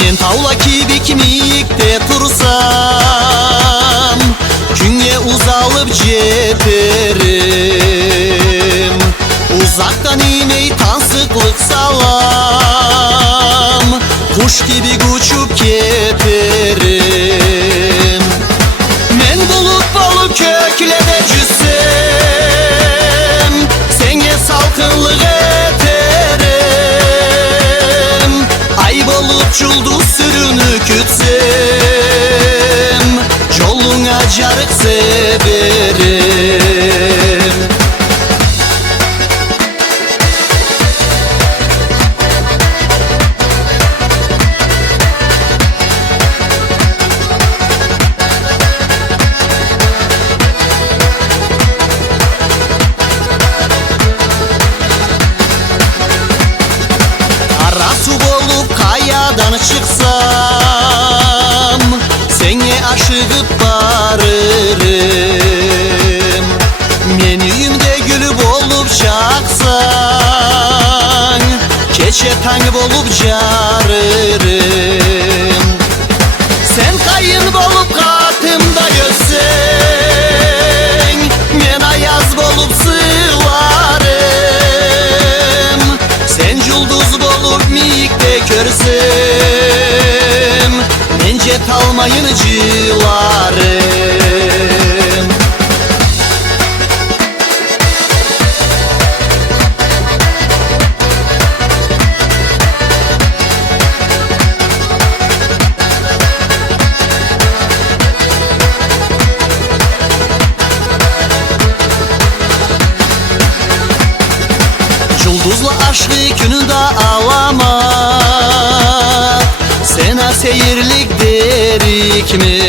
Men tavla kibikmikte tursam, günge uzalıp jeterim. Uzaktan imey tansıklık salam, kuş gibi uçup keterim. Men bulut bolup köklede cüssem, senge salkınlık eterim. Ay bolup julduz sürünü kütsem, joluna jarık severim. Su bolup kayadan çıksam, senge aşıgıp barırım. Men üyümde gülü bolup çaksan, keçe tang bolup jarırım. Sen kayın bolup katımda yözsen, men ayaz bolup sığlarım. Sen julduz bolup mikte körsem, men jet almayın cılarım. Julduzla aşkı gününde ağlamak, sena seyirlik derik mi?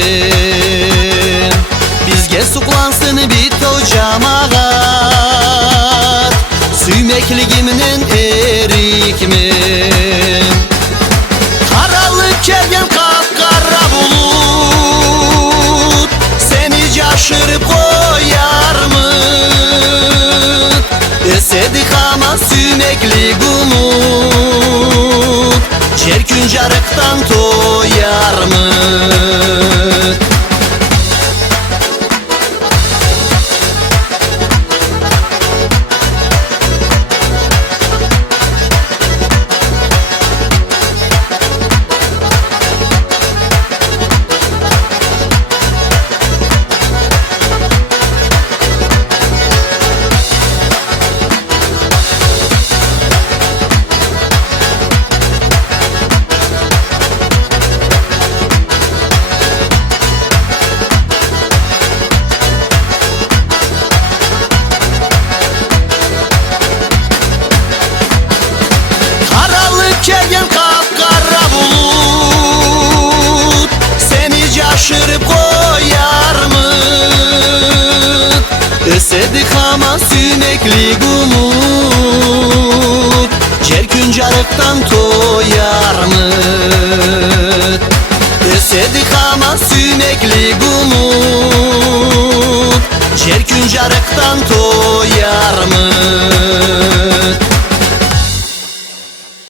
Bizge suklansın bit o cemaat, süymekligimden erik mi? Karalık kelgen kapkara bulut, seni caşırıp koyar mı? Esedik ama sümekli umut, cerkün jarıktan toyar mı? Kelgen kapkara bulut, seni caşırıp koyar mı? Esedik ama sümekli umut, cerkün jarıktan toyar mı? Esedik ama sümekli umut, cerkün jarıktan toyar mı?